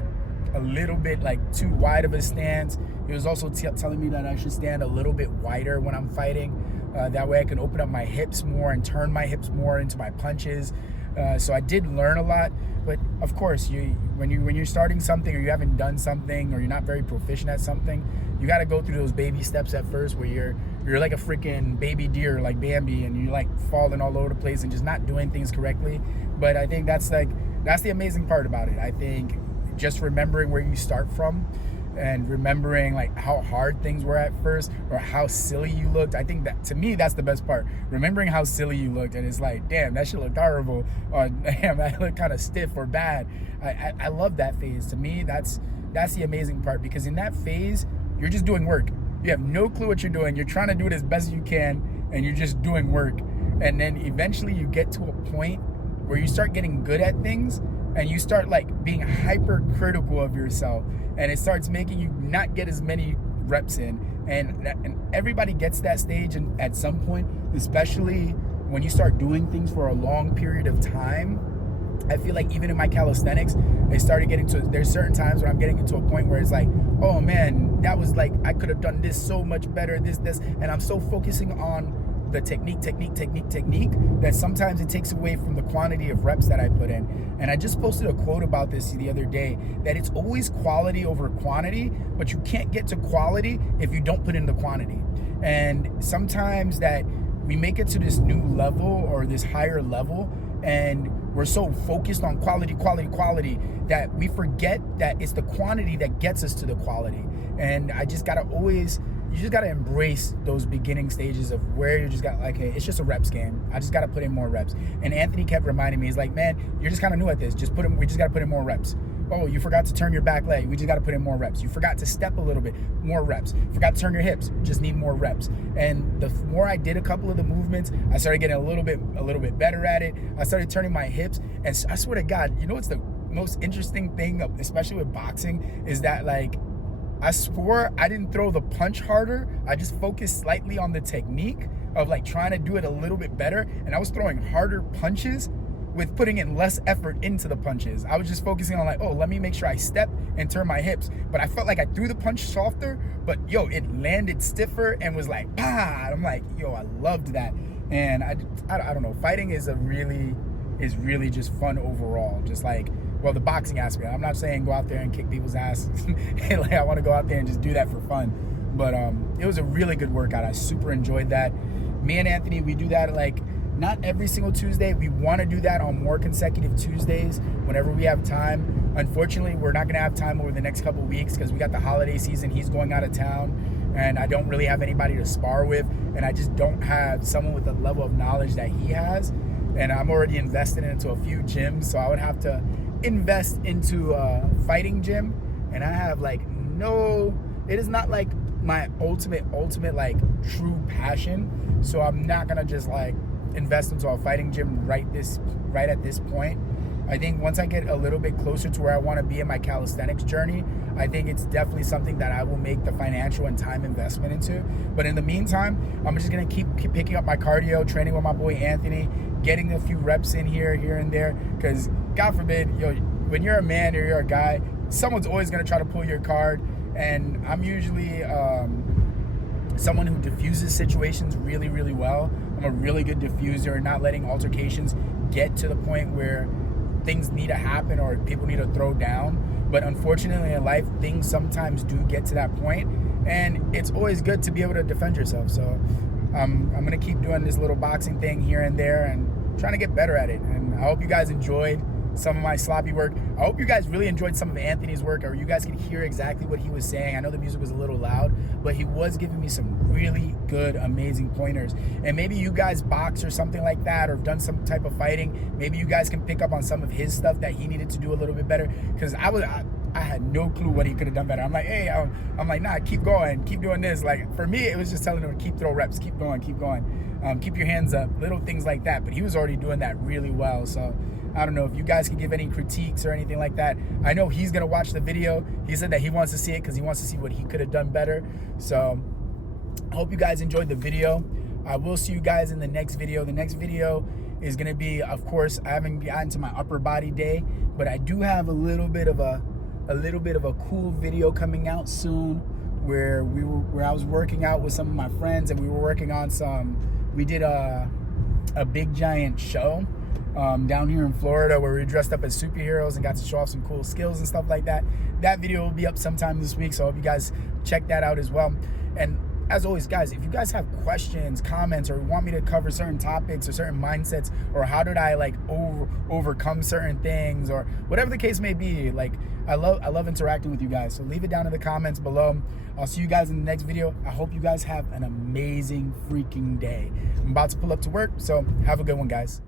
a little bit like too wide of a stance. He was also telling me that I should stand a little bit wider when I'm fighting. That way I can open up my hips more and turn my hips more into my punches. So I did learn a lot, but of course, when you're starting something, or you haven't done something, or you're not very proficient at something, you got to go through those baby steps at first, where you're like a freaking baby deer, like Bambi, and you're like falling all over the place and just not doing things correctly. But I think that's the amazing part about it. I think just remembering where you start from, and remembering like how hard things were at first, or how silly you looked. I think that, to me, that's the best part. Remembering how silly you looked, and it's like, damn, that shit looked horrible, or damn, that looked kind of stiff or bad. I love that phase. To me, that's the amazing part, because in that phase, you're just doing work. You have no clue what you're doing. You're trying to do it as best as you can, and you're just doing work. And then eventually you get to a point where you start getting good at things, and you start like being hypercritical of yourself, and it starts making you not get as many reps in. And everybody gets that stage, and at some point, especially when you start doing things for a long period of time. I feel like even in my calisthenics, there's certain times where I'm getting into a point where it's like, oh man, that was like, I could have done this so much better, this, and I'm so focusing on the technique, that sometimes it takes away from the quantity of reps that I put in. And I just posted a quote about this the other day, that it's always quality over quantity, but you can't get to quality if you don't put in the quantity. And sometimes that we make it to this new level, or this higher level, and we're so focused on quality, that we forget that it's the quantity that gets us to the quality. And you just gotta embrace those beginning stages of where you just got like, hey, it's just a reps game. I just gotta put in more reps. And Anthony kept reminding me, he's like, man, you're just kind of new at this. We just gotta put in more reps. Oh, you forgot to turn your back leg. We just got to put in more reps. You forgot to step a little bit, more reps. Forgot to turn your hips. Just need more reps. And the more I did a couple of the movements, I started getting a little bit better at it. I started turning my hips, and I swear to God, you know what's the most interesting thing, especially with boxing, is that like I swore I didn't throw the punch harder. I just focused slightly on the technique of like trying to do it a little bit better. And I was throwing harder punches with putting in less effort into the punches. I was just focusing on like, oh, let me make sure I step and turn my hips. But I felt like I threw the punch softer, but yo, it landed stiffer and was like, bah! I'm like, yo, I loved that. And I don't know, fighting is really just fun overall. Just like, well, the boxing aspect. I'm not saying go out there and kick people's ass. Like, I want to go out there and just do that for fun. But it was a really good workout. I super enjoyed that. Me and Anthony, we do that like not every single Tuesday. We want to do that on more consecutive Tuesdays whenever we have time. Unfortunately, we're not going to have time over the next couple weeks because we got the holiday season. He's going out of town, and I don't really have anybody to spar with, and I just don't have someone with the level of knowledge that he has. And I'm already invested into a few gyms, so I would have to invest into a fighting gym, and I have like it is not like my ultimate like true passion, so I'm not gonna just like invest into a fighting gym right at this point. I think once I get a little bit closer to where I want to be in my calisthenics journey, I think it's definitely something that I will make the financial and time investment into. But in the meantime, I'm just gonna keep picking up my cardio, training with my boy Anthony, getting a few reps in here and there, because God forbid, when you're a man or you're a guy, someone's always gonna try to pull your card. And I'm usually someone who diffuses situations really, really well. I'm a really good diffuser, not letting altercations get to the point where things need to happen or people need to throw down. But unfortunately in life, things sometimes do get to that point, and it's always good to be able to defend yourself. So I'm gonna keep doing this little boxing thing here and there and trying to get better at it. And I hope you guys enjoyed some of my sloppy work. I hope you guys really enjoyed some of Anthony's work, or you guys could hear exactly what he was saying. I know the music was a little loud, but he was giving me some really good, amazing pointers. And maybe you guys box or something like that, or have done some type of fighting. Maybe you guys can pick up on some of his stuff that he needed to do a little bit better, because I had no clue what he could have done better. I'm like, hey, I'm like, nah, keep going, keep doing this. Like, for me, it was just telling him to keep throw reps, keep going, keep your hands up, little things like that. But he was already doing that really well. So I don't know if you guys can give any critiques or anything like that. I know he's gonna watch the video. He said that he wants to see it because he wants to see what he could have done better. So I hope you guys enjoyed the video. I will see you guys in the next video. The next video is gonna be, of course, I haven't gotten to my upper body day, but I do have a little bit of a cool video coming out soon where I was working out with some of my friends, and we were working on we did a big giant show down here in Florida where we dressed up as superheroes and got to show off some cool skills and stuff like that. That video will be up sometime this week, so I hope you guys check that out as well. And as always, guys, if you guys have questions, comments, or want me to cover certain topics or certain mindsets, or how did I like overcome certain things, or whatever the case may be, like I love interacting with you guys. So leave it down in the comments below. I'll see you guys in the next video. I hope you guys have an amazing freaking day. I'm about to pull up to work, so have a good one, guys.